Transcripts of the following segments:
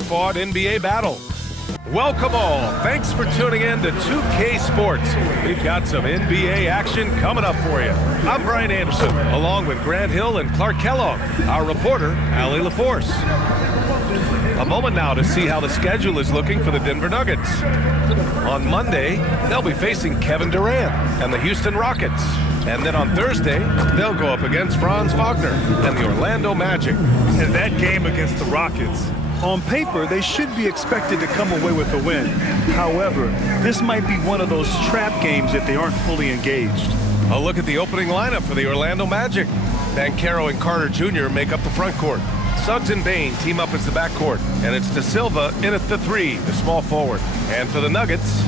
hard-fought NBA battle. Welcome all. Thanks for tuning in to 2K Sports. We've got some NBA action coming up for you. I'm Brian Anderson, along with Grant Hill and Clark Kellogg. Our reporter, Allie LaForce. A moment now to see how the schedule is looking for the Denver Nuggets. On Monday, they'll be facing Kevin Durant and the Houston Rockets. And then on Thursday, they'll go up against Franz Wagner and the Orlando Magic. And that game against the Rockets, on paper, they should be expected to come away with a win. However, this might be one of those trap games if they aren't fully engaged. A look at the opening lineup for the Orlando Magic. Banchero and Carter Jr. make up the front court. Suggs and Bane team up as the backcourt, and it's De Silva in at the three, the small forward. And for the Nuggets,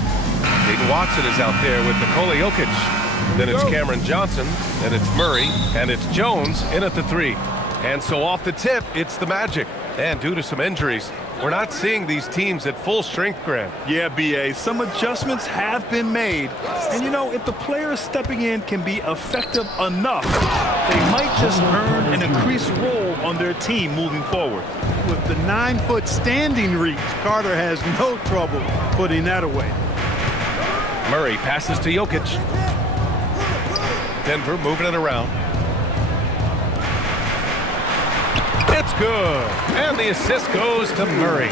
Peyton Watson is out there with Nikola Jokic. Then it's Cameron Johnson, then it's Murray, and it's Jones in at the three. And so off the tip, it's the Magic. And due to some injuries, we're not seeing these teams at full strength, Grant. Yeah, B.A., some adjustments have been made. And, you know, if the players stepping in can be effective enough, they might just earn an increased role on their team moving forward. With the 9-foot standing reach, Carter has no trouble putting that away. Murray passes to Jokic. Denver moving it around. It's good. And the assist goes to Murray.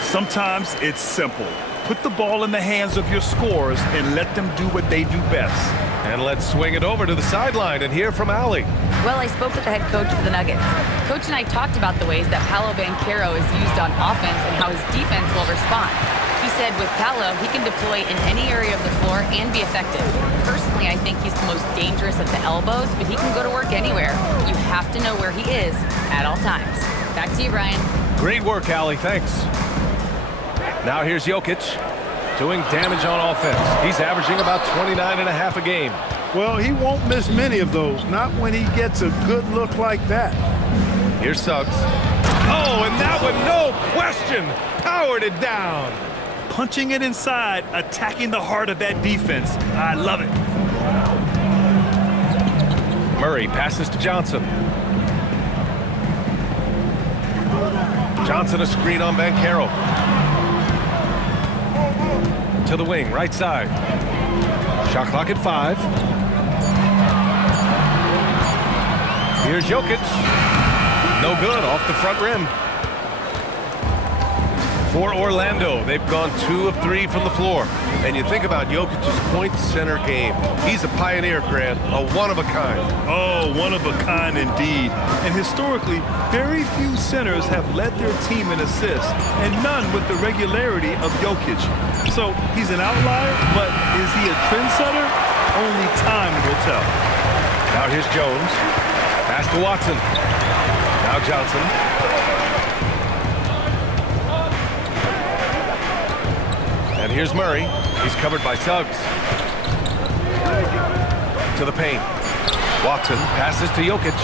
Sometimes it's simple. Put the ball in the hands of your scorers and let them do what they do best. And let's swing it over to the sideline and hear from Allie. Well, I spoke with the head coach for the Nuggets. Coach and I talked about the ways that Paolo Banchero is used on offense and how his defense will respond. He said with Paolo, he can deploy in any area of the floor and be effective. Personally, I think he's the most dangerous at the elbows, but he can go to work anywhere. You have to know where he is at all times. Back to you, Brian. Great work, Allie. Thanks. Now here's Jokic doing damage on offense. He's averaging about 29.5 a game. Well, he won't miss many of those, not when he gets a good look like that. Here's Suggs. Oh, and that one, no question, powered it down. Punching it inside, attacking the heart of that defense. I love it. Murray passes to Johnson. Johnson a screen on Banchero. To the wing, right side. Shot clock at 5. Here's Jokic. No good, off the front rim. For Orlando, they've gone 2 of 3 from the floor. And you think about Jokic's point center game. He's a pioneer, Grant, a one-of-a-kind. Oh, one-of-a-kind indeed. And historically, very few centers have led their team in assists, and none with the regularity of Jokic. So he's an outlier, but is he a trendsetter? Only time will tell. Now here's Jones. Pass to Watson. Now Johnson. And here's Murray. He's covered by Suggs. To the paint. Watson passes to Jokic.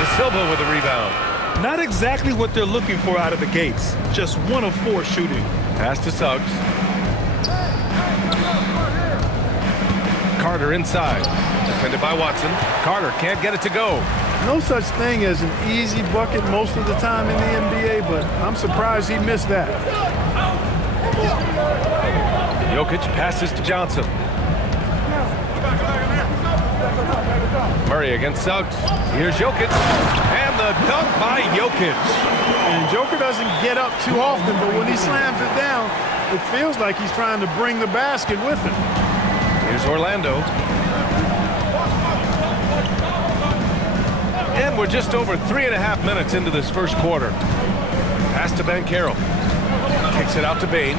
De Silva with a rebound. Not exactly what they're looking for out of the gates. Just 1 of 4 shooting. Pass to Suggs. Carter inside. Defended by Watson. Carter can't get it to go. No such thing as an easy bucket most of the time in the NBA, but I'm surprised he missed that. Jokic passes to Johnson. Murray against Suggs. Here's Jokic. And the dunk by Jokic. And Joker doesn't get up too often, but when he slams it down, it feels like he's trying to bring the basket with him. Here's Orlando. And we're just over 3.5 minutes into this first quarter. Pass to Banchero. Kicks it out to Bane.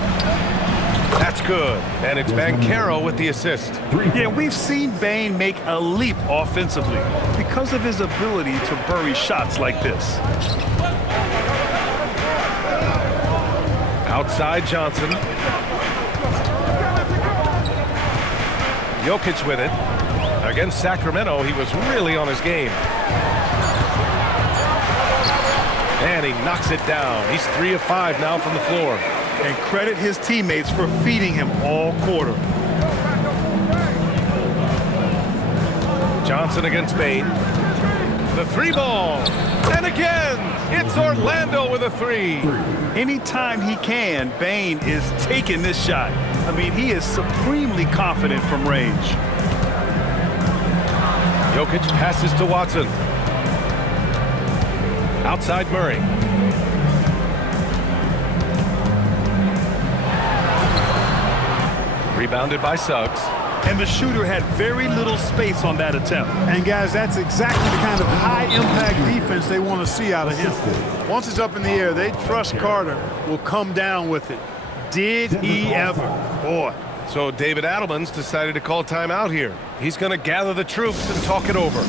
That's good. And it's Banchero with the assist. Yeah, we've seen Bane make a leap offensively because of his ability to bury shots like this. Outside Johnson. Jokic with it. Against Sacramento, he was really on his game. And he knocks it down. He's 3 of 5 now from the floor. And credit his teammates for feeding him all quarter. Johnson against Bane. The 3 ball. And again, it's Orlando with a three. Anytime he can, Bane is taking this shot. I mean, he is supremely confident from range. Jokic passes to Watson. Outside Murray. Rebounded by Suggs. And the shooter had very little space on that attempt. And guys, that's exactly the kind of high-impact defense they want to see out of him. Once it's up in the air, they trust Carter will come down with it. Did he ever? Boy. So David Adelman's decided to call timeout here. He's going to gather the troops and talk it over.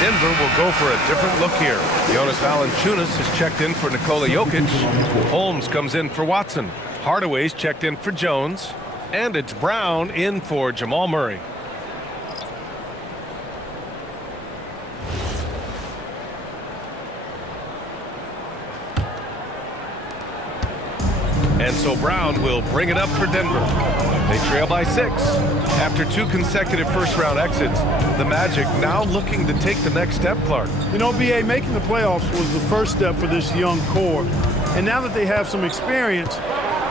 Denver will go for a different look here. Jonas Valanciunas has checked in for Nikola Jokic. Holmes comes in for Watson. Hardaway's checked in for Jones. And it's Brown in for Jamal Murray. And so Brown will bring it up for Denver. They trail by 6. After 2 consecutive first-round exits, the Magic now looking to take the next step, Clark. You know, B.A., making the playoffs was the first step for this young core. And now that they have some experience,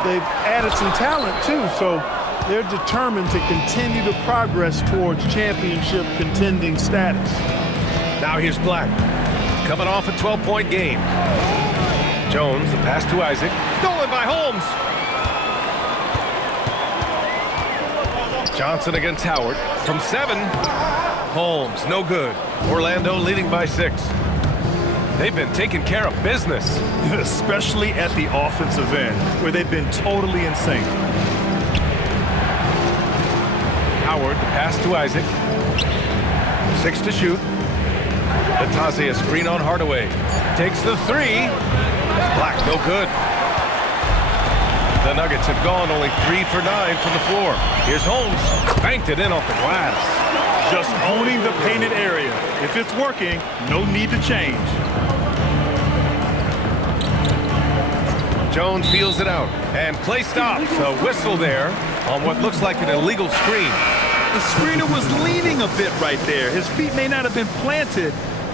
they've added some talent, too. So they're determined to continue to progress towards championship contending status. Now here's Black, coming off a 12-point game. Jones, the pass to Isaac, stolen by Holmes. Johnson against Howard from 7. Holmes, no good. Orlando leading by 6. They've been taking care of business. Especially at the offensive end, where they've been totally in sync. Howard, the pass to Isaac. 6 to shoot. Batazzi, a screen on Hardaway. Takes the 3. Black, no good. The Nuggets have gone only 3 for 9 from the floor. Here's Holmes. Banked it in off the glass. Just owning the painted area. If it's working, no need to change. Jones feels it out. And play stops. A whistle there on what looks like an illegal screen. The screener was leaning a bit right there. His feet may not have been planted.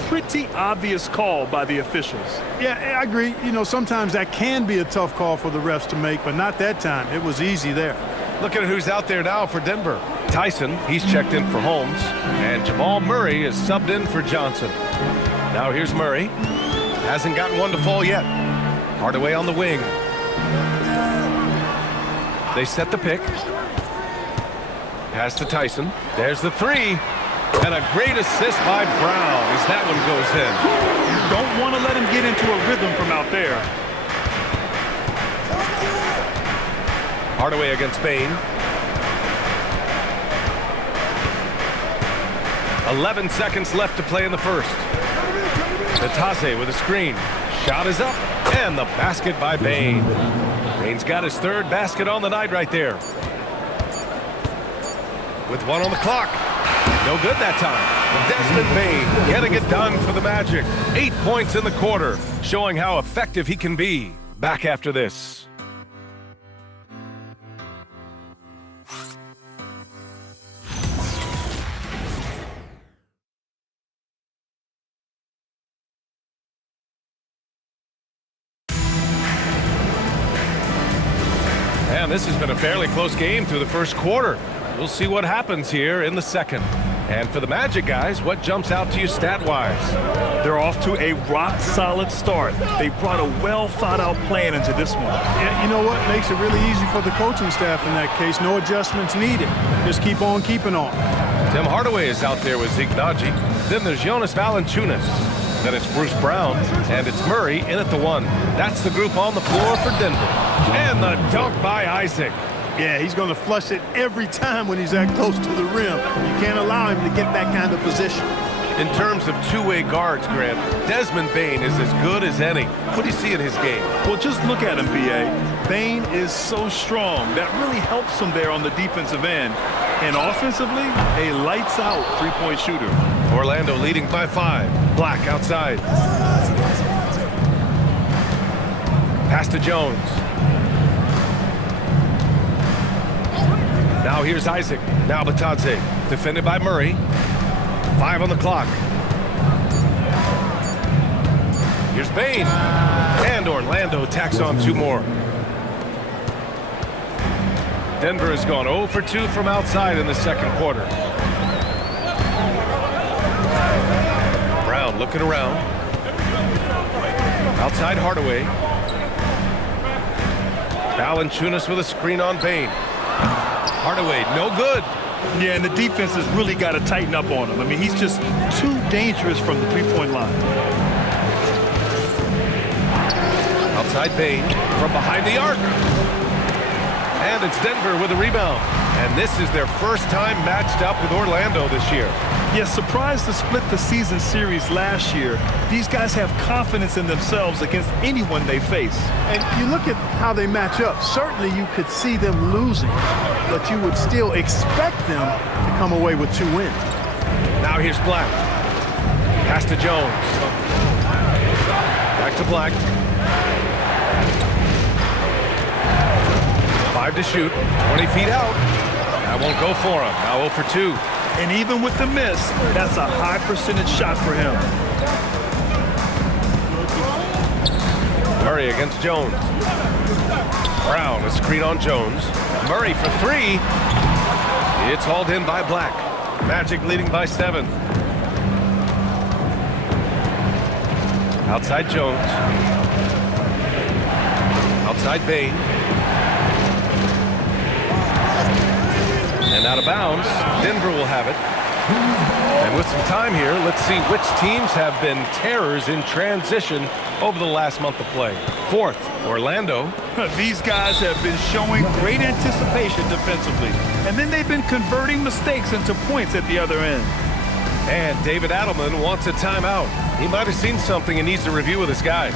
Pretty obvious call by the officials. Yeah, I agree. You know, sometimes that can be a tough call for the refs to make, but not that time. It was easy there. Look at who's out there now for Denver. Tyson, he's checked in for Holmes. And Jamal Murray is subbed in for Johnson. Now here's Murray. Hasn't gotten one to fall yet. Hardaway on the wing. They set the pick. Pass to Tyson. There's the 3. And a great assist by Brown as that one goes in. Don't want to let him get into a rhythm from out there. Hardaway against Bane. 11 seconds left to play in the first. Batazzi with a screen. Shot is up. And the basket by Bane. Bane's got his 3rd basket on the night right there. With 1 on the clock. No good that time. Desmond Bane getting it done for the Magic. 8 points in the quarter, showing how effective he can be. Back after this. And this has been a fairly close game through the first quarter. We'll see what happens here in the second. And for the Magic guys, what jumps out to you stat-wise? They're off to a rock-solid start. They brought a well-thought-out plan into this one. Yeah, you know what? Makes it really easy for the coaching staff in that case. No adjustments needed. Just keep on keeping on. Tim Hardaway is out there with Zeke Naji. Then there's Jonas Valanciunas. Then it's Bruce Brown, and it's Murray in at the 1. That's the group on the floor for Denver. And the dunk by Isaac. Yeah, he's going to flush it every time when he's that close to the rim. You can't allow him to get that kind of position. In terms of two-way guards, Grant, Desmond Bane is as good as any. What do you see in his game? Well, just look at him, B.A. Bane is so strong. That really helps him there on the defensive end. And offensively, a lights-out three-point shooter. Orlando leading by 5. Black outside. Pass to Jones. Now here's Isaac. Now Batadze. Defended by Murray. 5 on the clock. Here's Bane. And Orlando tacks on 2 more. Denver has gone 0 for 2 from outside in the second quarter. Brown looking around. Outside Hardaway. Valanciunas with a screen on Bane. Hardaway, no good. Yeah, and the defense has really got to tighten up on him. I mean, he's just too dangerous from the three-point line. Outside Bane from behind the arc. And it's Denver with a rebound. And this is their first time matched up with Orlando this year. Yeah, surprised to split the season series last year. These guys have confidence in themselves against anyone they face. And you look at how they match up. Certainly you could see them losing, but you would still expect them to come away with 2 wins. Now here's Black. Pass to Jones. Back to Black. 5 to shoot. 20 feet out. That won't go for him. Now 0 for 2. And even with the miss, that's a high percentage shot for him. Murray against Jones. Brown, a screen on Jones. Murray for 3. It's hauled in by Black. Magic leading by 7. Outside Jones. Outside Bane. And out of bounds, Denver will have it. And with some time here, let's see which teams have been terrors in transition over the last month of play. 4th, Orlando. These guys have been showing great anticipation defensively, and then they've been converting mistakes into points at the other end. And David Adelman wants a timeout. He might have seen something and needs to review with his guys.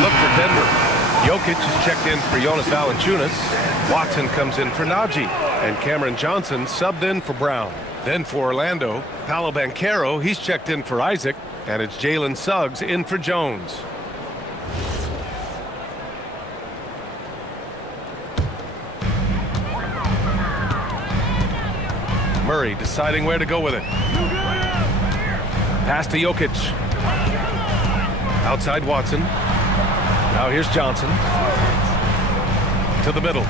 Look for Denver. Jokic is checked in for Jonas Valanciunas. Watson comes in for Naji. And Cameron Johnson subbed in for Brown. Then for Orlando, Paolo Banchero, he's checked in for Isaac. And it's Jalen Suggs in for Jones. Murray deciding where to go with it. Pass to Jokic. Outside Watson. Now here's Johnson. to the middle.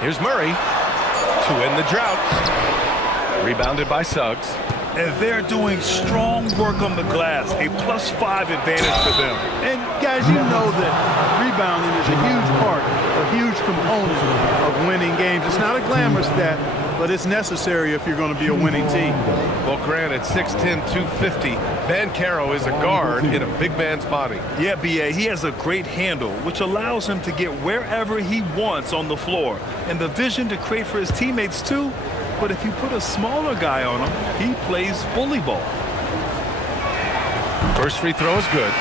Here's Murray to end the drought. Rebounded by Suggs. And they're doing strong work on the glass, a +5 advantage for them. And guys, you know that rebounding is a huge part, a huge component of winning games. It's not a glamorous stat, but it's necessary if you're going to be a winning team. Well, granted, 6'10", 250. Banchero is a guard in a big man's body. Yeah, B.A., he has a great handle, which allows him to get wherever he wants on the floor. And the vision to create for his teammates, too. But if you put a smaller guy on him, he plays bully ball. First free throw is good.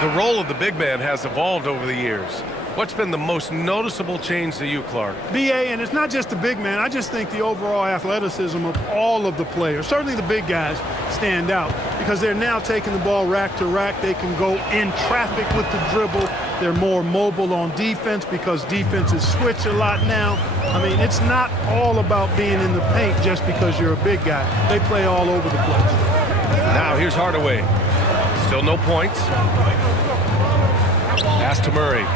The role of the big man has evolved over the years. What's been the most noticeable change to you, Clark? B.A., and it's not just the big man. I just think the overall athleticism of all of the players, certainly the big guys, stand out because they're now taking the ball rack to rack. They can go in traffic with the dribble. They're more mobile on defense because defenses switch a lot now. I mean, it's not all about being in the paint just because you're a big guy. They play all over the place. Now here's Hardaway. Still no points. Pass to Murray.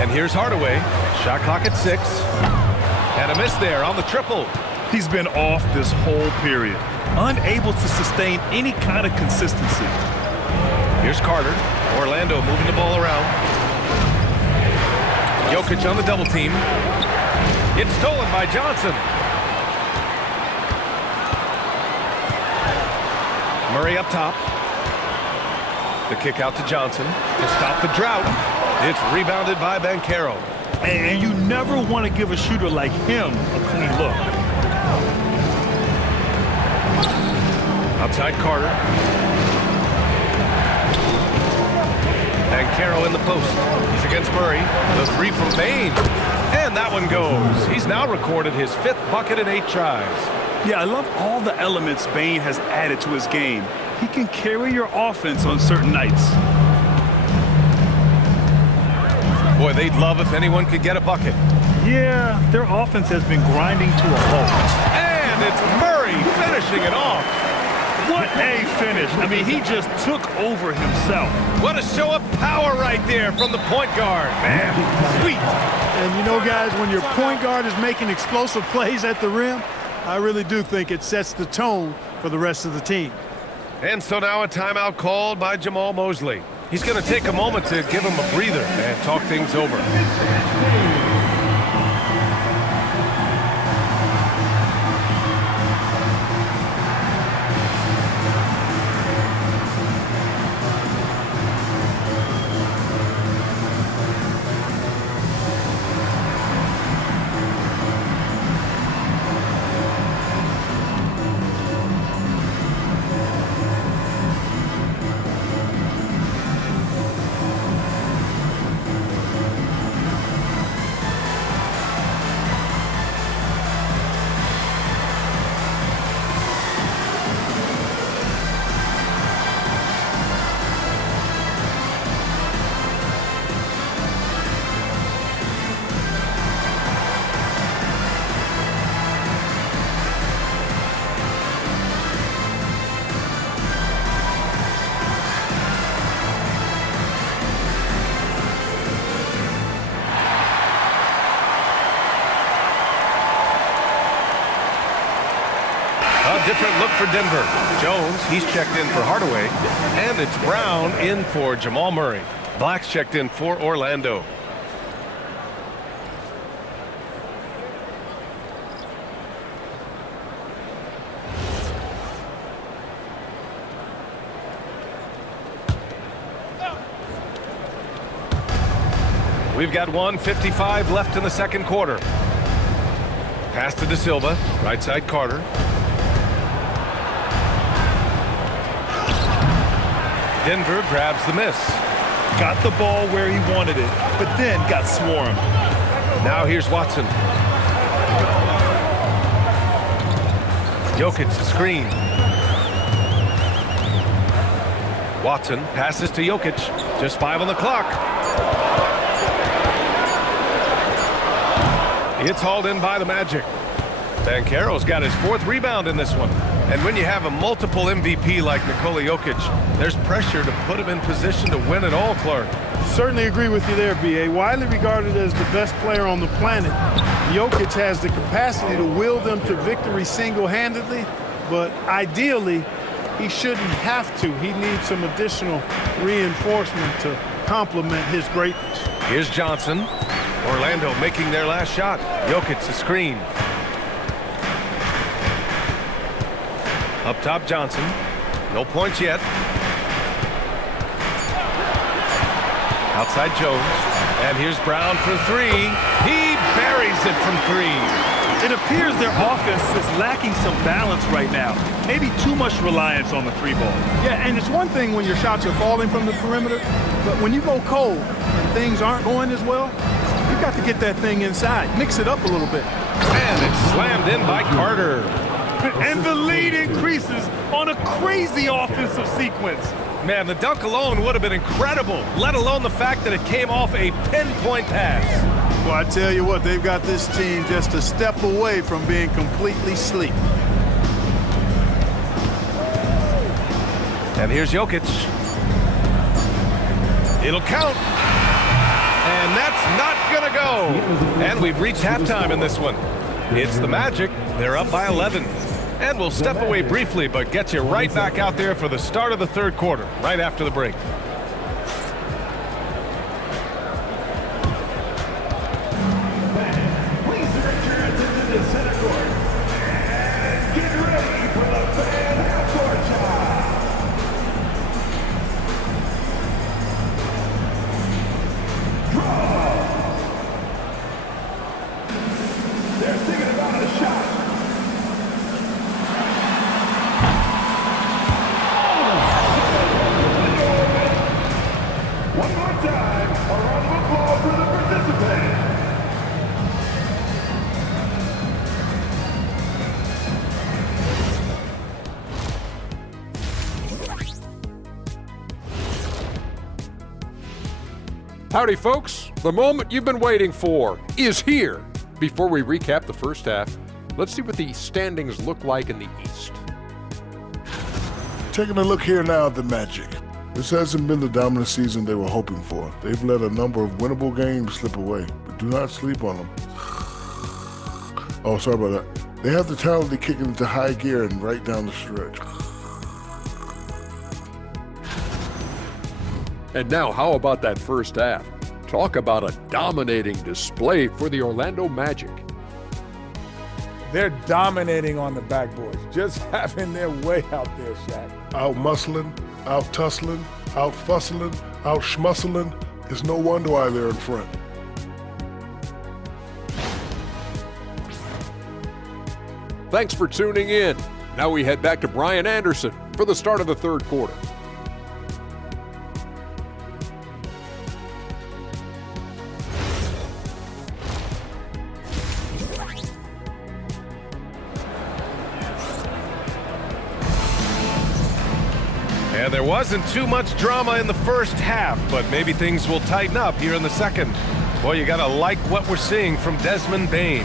And here's Hardaway. Shot clock at 6. And a miss there on the triple. He's been off this whole period, unable to sustain any kind of consistency. Here's Carter. Orlando moving the ball around. Jokic on the double team. It's stolen by Johnson. Murray up top. The kick out to Johnson to stop the drought. It's rebounded by Banchero. And you never want to give a shooter like him a clean look. Outside Carter. Banchero in the post. He's against Murray. The three from Bane. And that one goes. He's now recorded his 5th bucket in 8 tries. Yeah, I love all the elements Bane has added to his game. He can carry your offense on certain nights. Boy, they'd love if anyone could get a bucket. Yeah, their offense has been grinding to a halt. And it's Murray finishing it off. What a finish. I mean, he just took over himself. What a show of power right there from the point guard. Man, sweet. And you know, guys, when your point guard is making explosive plays at the rim, I really do think it sets the tone for the rest of the team. And so now a timeout called by Jamal Mosley. He's going to take a moment to give him a breather and talk things over. Different look for Denver. Jones, he's checked in for Hardaway. And it's Brown in for Jamal Murray. Black's checked in for Orlando. We've got 1:55 left in the second quarter. Pass to De Silva. Right side Carter. Denver grabs the miss. Got the ball where he wanted it, but then got swarmed. Now here's Watson. Jokic to screen. Watson passes to Jokic. Just 5 on the clock. It's hauled in by the Magic. Banchero's got his 4th rebound in this one. And when you have a multiple MVP like Nikola Jokic, there's pressure to put him in position to win it all, Clark. Certainly agree with you there, B.A. Widely regarded as the best player on the planet, Jokic has the capacity to will them to victory single-handedly, but ideally, he shouldn't have to. He needs some additional reinforcement to complement his greatness. Here's Johnson. Orlando making their last shot. Jokic the screen. Up top, Johnson. No points yet. Outside Jones. And here's Brown for three. He buries it from three. It appears their offense is lacking some balance right now. Maybe too much reliance on the three ball. Yeah, and it's one thing when your shots are falling from the perimeter, but when you go cold and things aren't going as well, you got to get that thing inside. Mix it up a little bit. And it's slammed in by Carter. And the lead increases on a crazy offensive sequence. Man, the dunk alone would have been incredible, let alone the fact that it came off a pinpoint pass. Well, I tell you what, they've got this team just a step away from being completely asleep. And here's Jokic. It'll count. And that's not gonna go. And we've reached halftime in this one. It's the Magic. They're up by 11. And we'll step away briefly, but get you right back out there for the start of the third quarter, right after the break. Please direct your attention to center court. And get ready for the fan half-court shot. Draw. They're thinking about a shot. One more time, a round of applause for the participants. Howdy, folks. The moment you've been waiting for is here. Before we recap the first half, let's see what the standings look like in the East. Taking a look here now at the Magic. This hasn't been the dominant season they were hoping for. They've let a number of winnable games slip away, but do not sleep on them. Oh, sorry about that. They have the talent to kick it into high gear and right down the stretch. And now, how about that first half? Talk about a dominating display for the Orlando Magic. They're dominating on the backboards, just having their way out there, Shaq. Out muscling, out tussling, out fussling, out schmuscling. It's no wonder why they're in front. Thanks for tuning in. Now we head back to Brian Anderson for the start of the third quarter. And there wasn't too much drama in the first half, but maybe things will tighten up here in the second. Boy, you gotta like what we're seeing from Desmond Bane.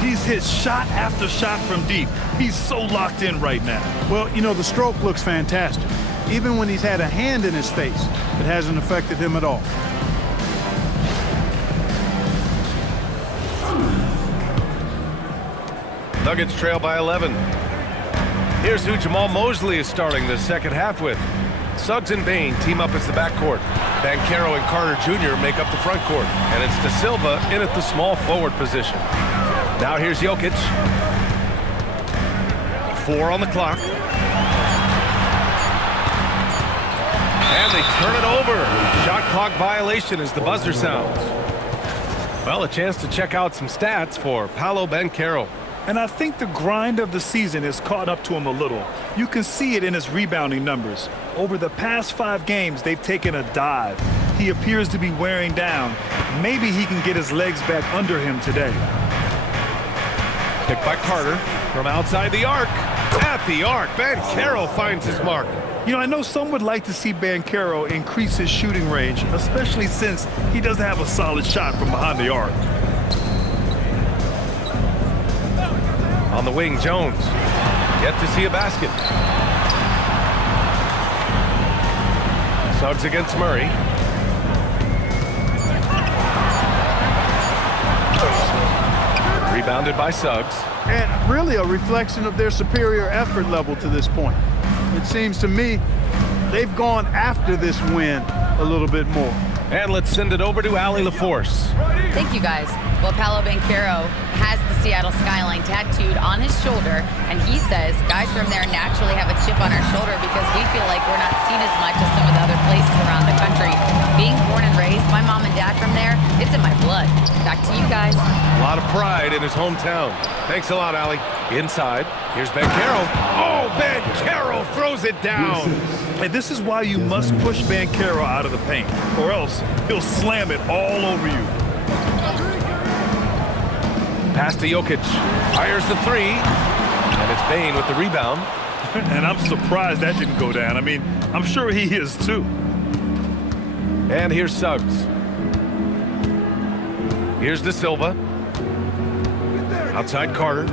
He's hit shot after shot from deep. He's so locked in right now. Well, you know, the stroke looks fantastic. Even when he's had a hand in his face, it hasn't affected him at all. Nuggets trail by 11. Here's who Jamal Mosley is starting the second half with. Suggs and Bane team up as the backcourt. Banchero and Carter Jr. make up the front court. And it's De Silva in at the small forward position. Now here's Jokic. 4 on the clock. And they turn it over. Shot clock violation as the buzzer sounds. Well, a chance to check out some stats for Paolo Banchero. And I think the grind of the season has caught up to him a little. You can see it in his rebounding numbers. Over the past 5 games, they've taken a dive. He appears to be wearing down. Maybe he can get his legs back under him today. Picked by Carter from outside the arc. At the arc, Banchero finds his mark. You know, I know some would like to see Banchero increase his shooting range, especially since he doesn't have a solid shot from behind the arc. On the wing, Jones. Yet to see a basket. Suggs against Murray. Rebounded by Suggs. And really a reflection of their superior effort level to this point. It seems to me they've gone after this win a little bit more. And let's send it over to Allie LaForce. Thank you, guys. Well, Paolo Banchero has the Seattle skyline tattooed on his shoulder, and he says guys from there naturally have a chip on our shoulder because we feel like we're not seen as much as some of the other places around the country. Being born and raised, my mom and dad from there, it's in my blood. Back to you guys. A lot of pride in his hometown. Thanks a lot, Allie. Inside, here's Banchero. Oh, Banchero throws it down. And this is why you must push Banchero out of the paint, or else he'll slam it all over you. Pass to Jokic. Fires the three. And it's Bane with the rebound. And I'm surprised that didn't go down. I mean, I'm sure he is too. And here's Suggs. Here's De Silva. Outside Carter.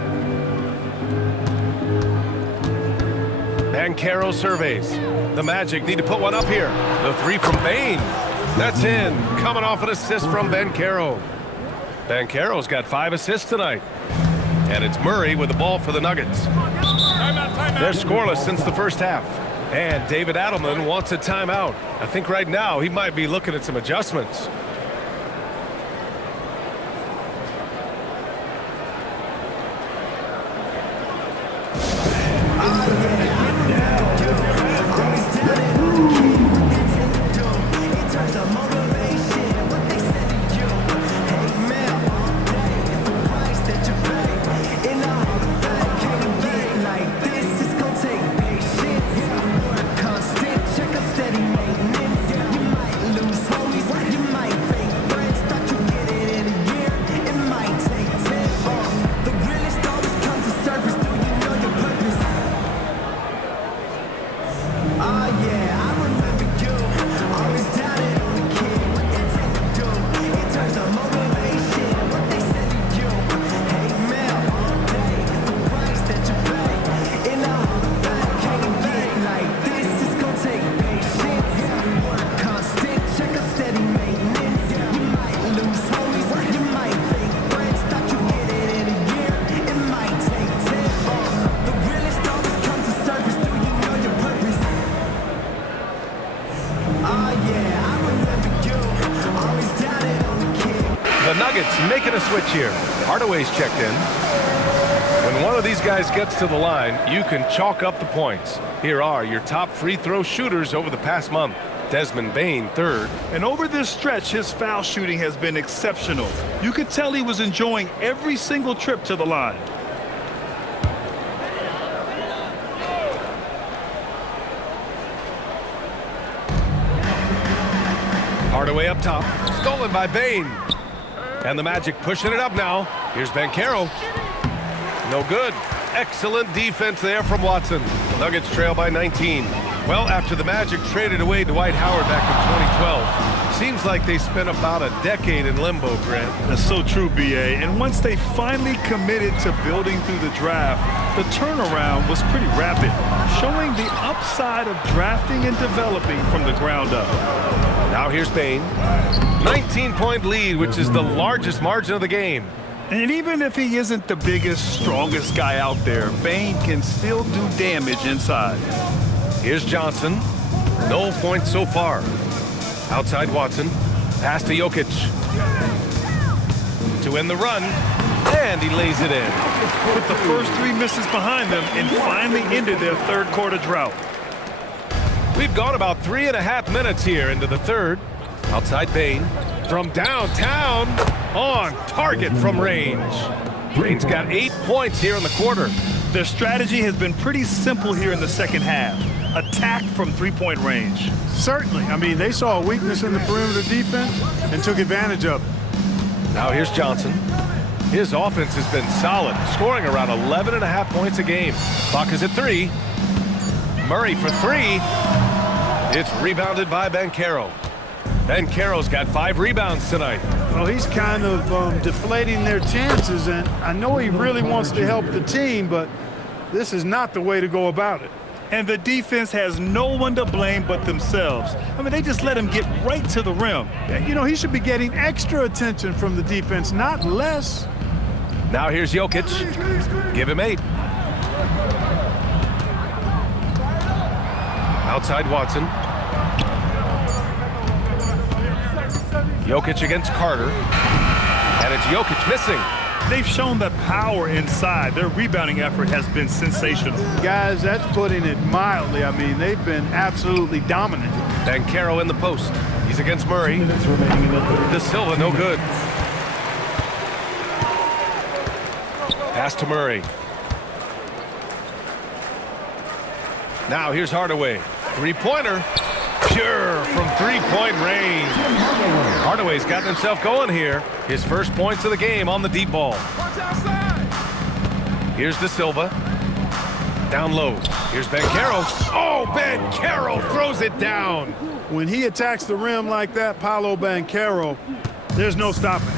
Banchero surveys. The Magic need to put one up here. The three from Bane. That's in. Coming off an assist from Banchero. Banchero's got 5 assists tonight. And it's Murray with the ball for the Nuggets. They're scoreless since the first half. And David Adelman wants a timeout. I think right now he might be looking at some adjustments. The Nuggets making a switch here. Hardaway's checked in. When one of these guys gets to the line, you can chalk up the points. Here are your top free throw shooters over the past month. Desmond Bane, 3rd. And over this stretch, his foul shooting has been exceptional. You could tell he was enjoying every single trip to the line. Hardaway up top. Stolen by Bane. And the Magic pushing it up now. Here's Banchero. No good. Excellent defense there from Watson. Nuggets trail by 19. Well, after the Magic traded away Dwight Howard back in 2012, seems like they spent about a decade in limbo, Grant. That's so true, B.A. And once they finally committed to building through the draft, the turnaround was pretty rapid, showing the upside of drafting and developing from the ground up. Now here's Bane. 19-point lead, which is the largest margin of the game. And even if he isn't the biggest, strongest guy out there, Bane can still do damage inside. Here's Johnson. No points so far. Outside Watson. Pass to Jokic. To end the run. And he lays it in. With the first 3 misses behind them and finally ended their third quarter drought. We've gone about 3.5 minutes here into the third. Outside Bane. From downtown. On target from range. Bane's got 8 points here in the quarter. Their strategy has been pretty simple here in the second half. Attack from 3-point range. Certainly. I mean, they saw a weakness in the perimeter defense and took advantage of it. Now here's Johnson. His offense has been solid, scoring around 11.5 points a game. Clock is at 3. Murray for 3. It's rebounded by Banchero. Banchero's got 5 rebounds tonight. Well, he's kind of deflating their chances, and I know he really wants to help the team, but this is not the way to go about it. And the defense has no one to blame but themselves. I mean, they just let him get right to the rim. You know, he should be getting extra attention from the defense, not less. Now here's Jokic. Give him 8. Outside Watson. Jokic against Carter. And it's Jokic missing. They've shown that power inside. Their rebounding effort has been sensational. Guys, that's putting it mildly. I mean, they've been absolutely dominant. Banchero in the post. He's against Murray. De Silva, no good. Pass to Murray. Now here's Hardaway. Three-pointer. Pure from three-point range. Hardaway's gotten himself going here. His first points of the game on the deep ball. Here's De Silva. Down low. Here's Banchero. Oh, Banchero throws it down. When he attacks the rim like that, Paolo Banchero, there's no stopping it.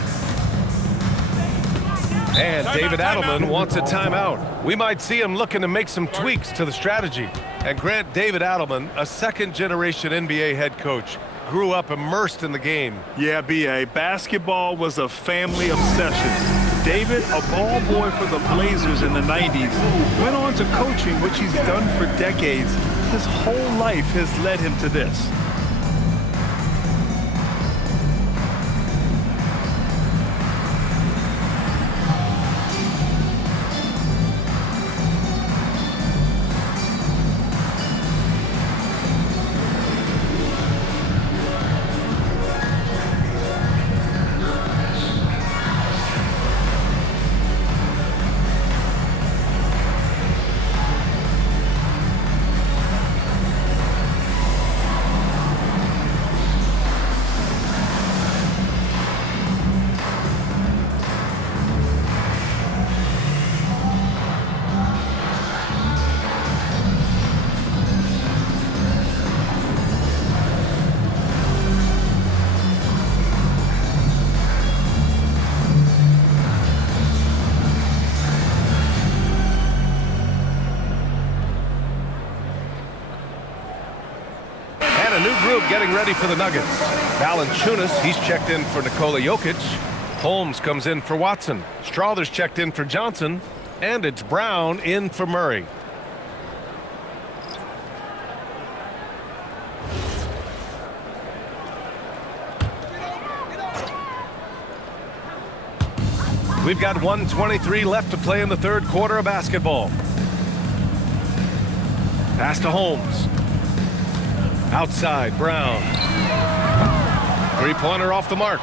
And David Adelman wants a timeout. We might see him looking to make some tweaks to the strategy. And Grant, David Adelman, a second-generation NBA head coach, grew up immersed in the game. Yeah, B.A., basketball was a family obsession. David, a ball boy for the Blazers in the 90s, went on to coaching, which he's done for decades. His whole life has led him to this. Getting ready for the Nuggets. Valanciunas, he's checked in for Nikola Jokic. Holmes comes in for Watson. Strawther's checked in for Johnson. And it's Brown in for Murray. We've got 1:23 left to play in the third quarter of basketball. Pass to Holmes. Outside, Brown. Three-pointer off the mark.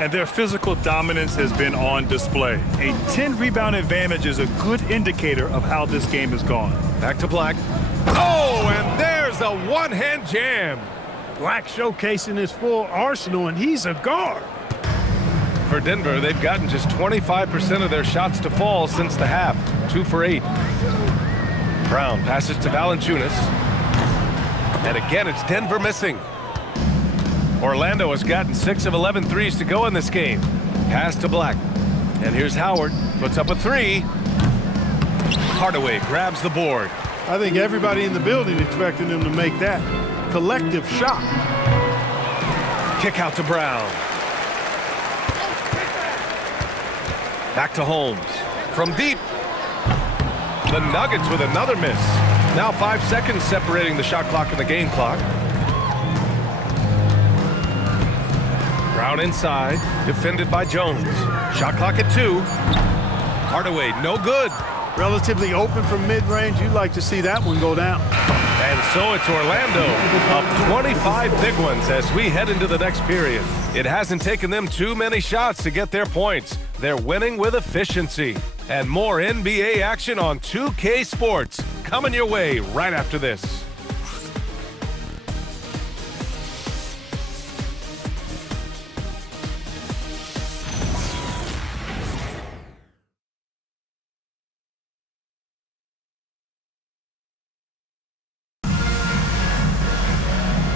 And their physical dominance has been on display. A 10-rebound advantage is a good indicator of how this game has gone. Back to Black. Oh, and there's a one-hand jam. Black showcasing his full arsenal, and he's a guard. For Denver, they've gotten just 25% of their shots to fall since the half. 2 for 8. Brown passes to Valanciunas. And again, it's Denver missing. Orlando has gotten 6 of 11 threes to go in this game. Pass to Black. And here's Howard. Puts up a 3. Hardaway grabs the board. I think everybody in the building expected him to make that collective shot. Kick out to Brown. Back to Holmes. From deep. The Nuggets with another miss. Now 5 seconds separating the shot clock and the game clock. Brown inside, defended by Jones. Shot clock at 2. Hardaway, no good. Relatively open from mid-range. You'd like to see that one go down. And so it's Orlando up 25 big ones as we head into the next period. It hasn't taken them too many shots to get their points. They're winning with efficiency. And more NBA action on 2K Sports coming your way right after this.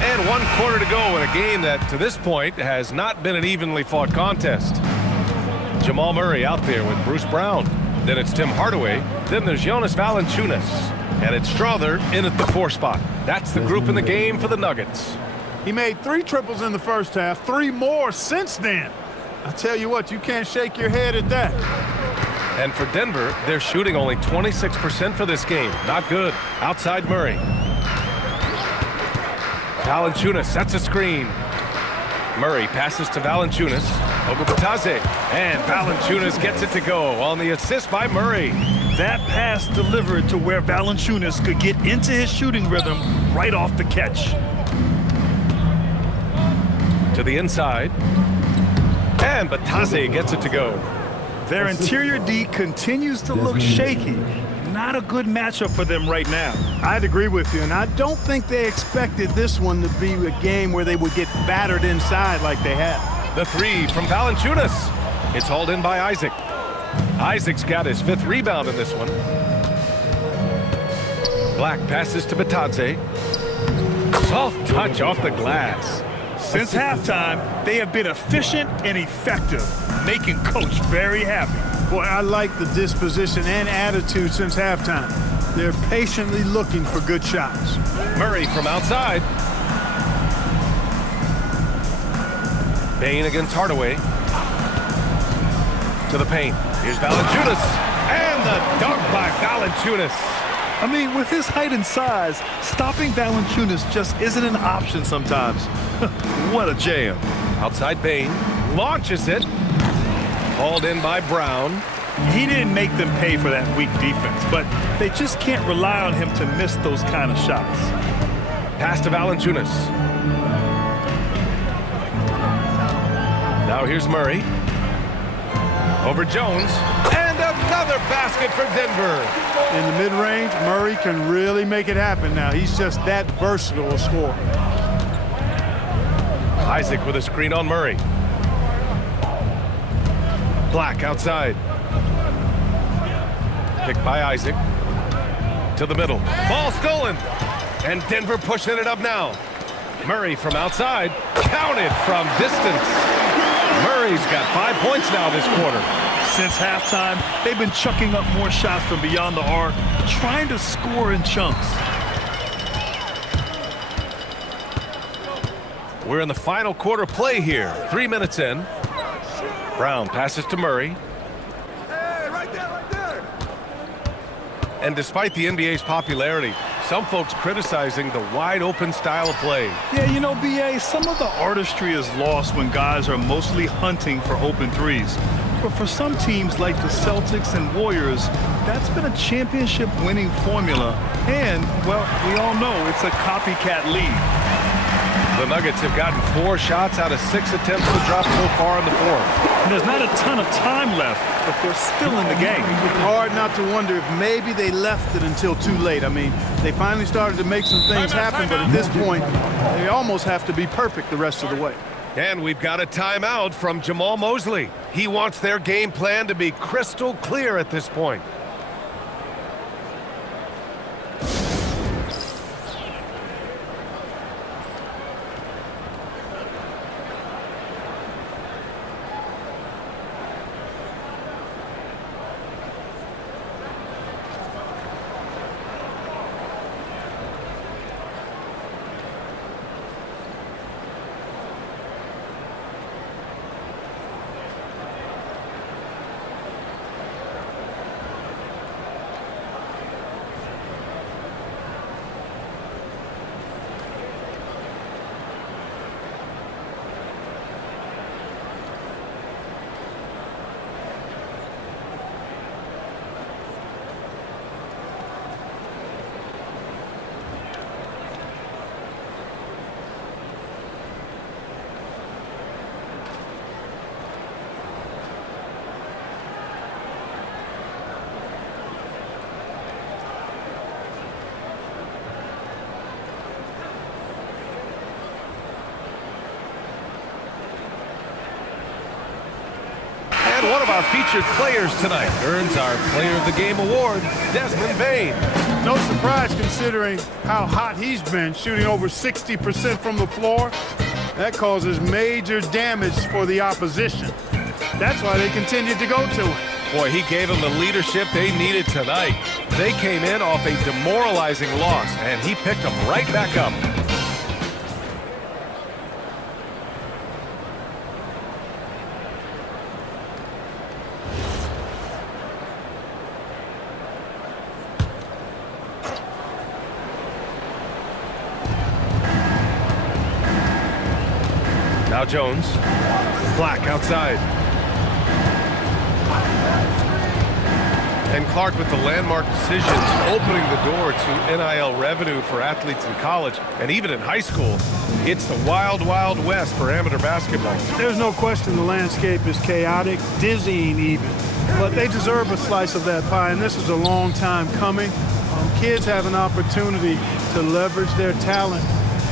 And 1 quarter to go in a game that, to this point, has not been an evenly fought contest. Jamal Murray out there with Bruce Brown. Then it's Tim Hardaway. Then there's Jonas Valanciunas. And it's Strawther in at the 4 spot. That's the group in the game for the Nuggets. He made 3 triples in the first half, 3 more since then. I tell you what, you can't shake your head at that. And for Denver, they're shooting only 26% for this game. Not good. Outside Murray. Valanciunas sets a screen. Murray passes to Valanciunas over Bitadze. And Valanciunas gets it to go on the assist by Murray. That pass delivered to where Valanciunas could get into his shooting rhythm right off the catch. To the inside. And Bitadze gets it to go. Their interior D continues to look shaky. Not a good matchup for them right now. I'd agree with you, and I don't think they expected this one to be a game where they would get battered inside like they had. The three from Valanciunas. It's hauled in by Isaac. Isaac's got his 5th rebound in this one. Black passes to Bitadze. Soft touch off the glass. Since halftime, they have been efficient and effective, making Coach very happy. Boy, I like the disposition and attitude since halftime. They're patiently looking for good shots. Murray from outside. Bane against Hardaway. To the paint. Here's Valanciunas. And the dunk by Valanciunas. I mean, with his height and size, stopping Valanciunas just isn't an option sometimes. What a jam. Outside Bane. Launches it. Hauled in by Brown. He didn't make them pay for that weak defense, but they just can't rely on him to miss those kind of shots. Pass to Valanciunas. Now here's Murray. Over Jones. And another basket for Denver. In the mid-range, Murray can really make it happen now. He's just that versatile a scorer. Isaac with a screen on Murray. Black outside. Picked by Isaac. To the middle. Ball stolen. And Denver pushing it up now. Murray from outside. Counted from distance. Murray's got 5 points now this quarter. Since halftime, they've been chucking up more shots from beyond the arc, trying to score in chunks. We're in the final quarter play here. 3 minutes in. Brown passes to Murray. Hey, right there. And despite the NBA's popularity, some folks criticizing the wide-open style of play. Yeah, you know, B.A., some of the artistry is lost when guys are mostly hunting for open threes. But for some teams like the Celtics and Warriors, that's been a championship-winning formula. And, well, we all know it's a copycat league. The Nuggets have gotten 4 shots out of 6 attempts to drop so far in the fourth. And there's not a ton of time left, but they're still in the game. Hard not to wonder if maybe they left it until too late. I mean, they finally started to make some things happen, but at this point, they almost have to be perfect the rest of the way. And we've got a timeout from Jamal Mosley. He wants their game plan to be crystal clear at this point. And one of our featured players tonight earns our Player of the Game award, Desmond Bane. No surprise considering how hot he's been, shooting over 60% from the floor. That causes major damage for the opposition. That's why they continued to go to him. Boy, he gave them the leadership they needed tonight. They came in off a demoralizing loss, and he picked them right back up. Now Jones. Black outside. And Clark with the landmark decisions, opening the door to NIL revenue for athletes in college and even in high school. It's the wild, wild west for amateur basketball. There's no question the landscape is chaotic, dizzying even. But they deserve a slice of that pie, and this is a long time coming. Kids have an opportunity to leverage their talent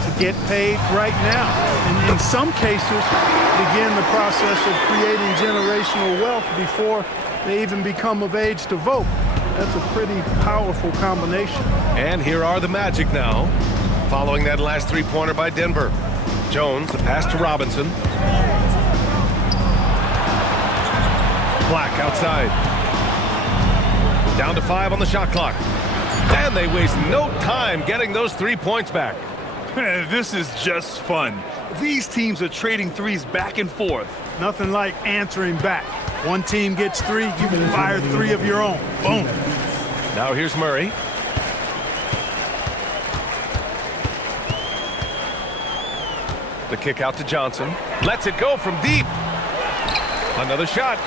to get paid right now. And in some cases, begin the process of creating generational wealth before they even become of age to vote. That's a pretty powerful combination. And here are the Magic now, following that last three-pointer by Denver. Jones, the pass to Robinson. Black outside. Down to 5 on the shot clock. And they waste no time getting those 3 points back. This is just fun. These teams are trading threes back and forth. Nothing like answering back. One team gets 3, you can fire 3 of your own. Boom. Now here's Murray. The kick out to Johnson. Lets it go from deep. Another shot.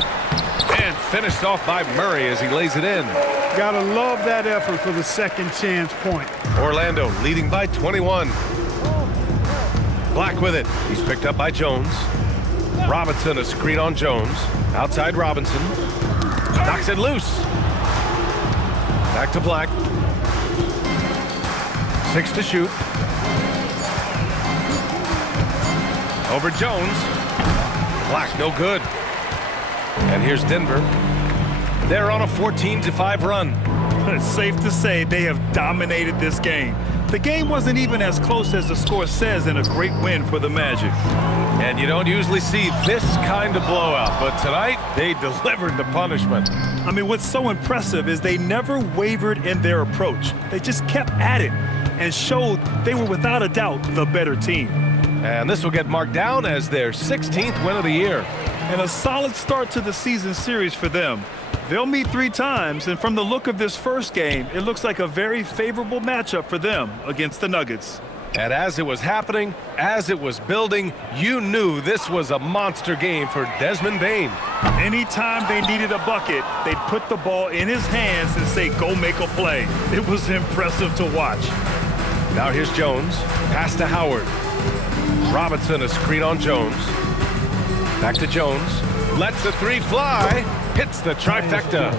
And finished off by Murray as he lays it in. Gotta love that effort for the second chance point. Orlando leading by 21. Black with it. He's picked up by Jones. Robinson, a screen on Jones. Outside Robinson. Knocks it loose. Back to Black. 6 to shoot. Over Jones. Black, no good. And here's Denver. They're on a 14-5 run. It's safe to say they have dominated this game. The game wasn't even as close as the score says, and a great win for the Magic. And you don't usually see this kind of blowout, but tonight they delivered the punishment. I mean, what's so impressive is they never wavered in their approach. They just kept at it and showed they were without a doubt the better team. And this will get marked down as their 16th win of the year. And a solid start to the season series for them. They'll meet 3 times, and from the look of this first game, it looks like a very favorable matchup for them against the Nuggets. And as it was happening, as it was building, you knew this was a monster game for Desmond Bane. Anytime they needed a bucket, they'd put the ball in his hands and say, go make a play. It was impressive to watch. Now here's Jones. Pass to Howard. Robinson, a screen on Jones. Back to Jones. Lets the 3 fly. Hits the trifecta.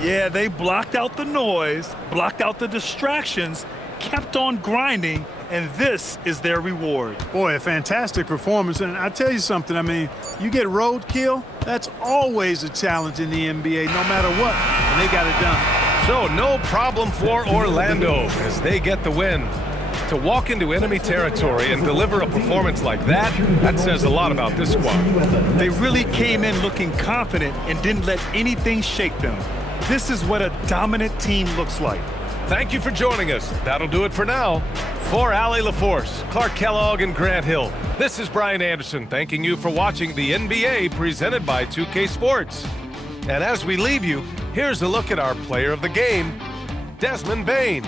Yeah, they blocked out the noise, blocked out the distractions, kept on grinding, and this is their reward. Boy, a fantastic performance. And I tell you something, I mean, you get roadkill, that's always a challenge in the NBA, no matter what, and they got it done. So no problem for Orlando as they get the win. To walk into enemy territory and deliver a performance like that says a lot about this squad. They really came in looking confident and didn't let anything shake them. This is what a dominant team looks like. Thank you for joining us. That'll do it for now. For Allie LaForce, Clark Kellogg, and Grant Hill, this is Brian Anderson thanking you for watching the NBA presented by 2K Sports. And as we leave you, here's a look at our player of the game, Desmond Bane.